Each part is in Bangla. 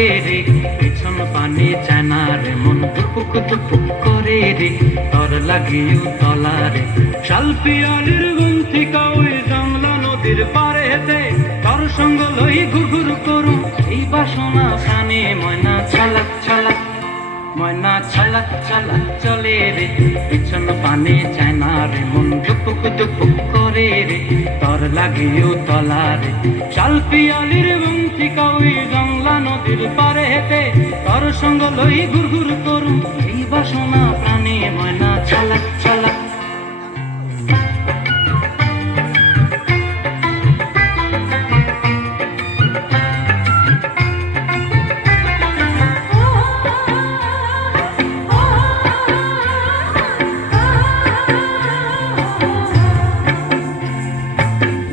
করে রে, পিছন পানে চানার মন দুপুক দুপুক করে রে, তর লাগিও তলারে শাল গুন্থি কাউই জংলা নদীর পারে হেতে তর সঙ্গ লই ঘুঘুর করু এই বাসনা কানে ময়না ছালাক ছালাক, ময়না ছালাক ছালাক চলে রে। পিছন পানে চায়নার মন দুপুক দুপুক করে রে, তর লাগিও তলারে শাল পিয়ালির গুন্থি কাউ পারে হেতে তর সঙ্গ লই ঘুরঘুর করুম এই বাসনা প্রাণে ময়না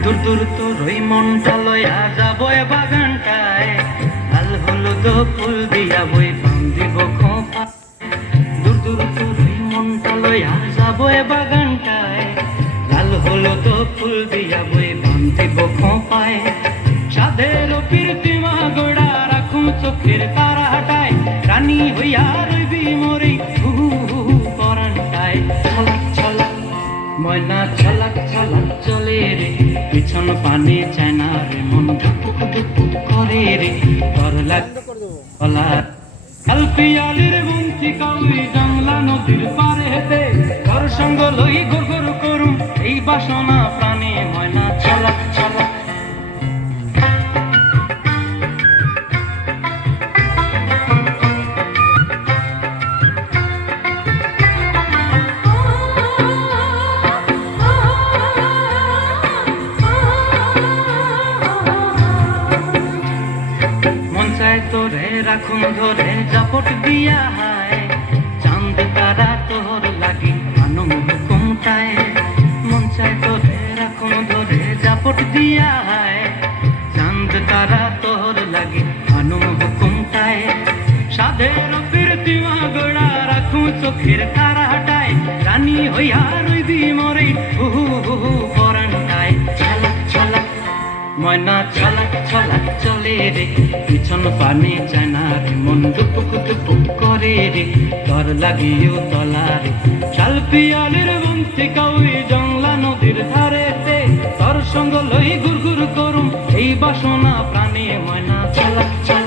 দূর দূর তোর ওই মনটা লয়া যাব বাগানটায়। লাল হলুদ ফুল দিয়া বই বান্ধিব খোপা। দূর দূর তোর ওই মনটা লয়া যাব বাগানটায়। লাল হলুদ ফুল দিয়া বই বান্ধিব খোপায়। সাধের প্রীতিমা গোড়া রাখুন চোখের তারা হাটায় রানী হইয়া রইবি মরি হু হু পরানটায়। ছলাক ছলাক, ময়না, ছলাক ছলাক চলে রে। পিছন পানে চায় না রে মন ধুপুক ধুপুক করে রে কর লাগ কালপিয়ালির বন্তি কাউই জংলা নদীর পারে হেতে ঘর সঙ্গ লই গোর করুম, এই বাসনা প্রাণে তোরে রাখুন ধরে জাপট দিয়া হায়। চাঁদ তারা তোর লাগি আনম হুকুমটায় মন চায় তোরে রাখুন ধরে দিয়া হায়। চাঁদ তারা তোর হুকুমটায় সাধের গোড়া রাখুন চোখের তারা হাটায় রানী হইয়া ময়না ছলাক ছলাক চলে রে। পিছন পানি চানা রে, মন দুপুক দুপুক করে রে। তর লাগিও তলা রে। চাল পিয়ালের বন্তি কাউই জংলা নদীর ধারেতে। তর সঙ্গ লই গুর গুর করুম এই বাসনা প্রাণে ময়না ছলাক ছলাক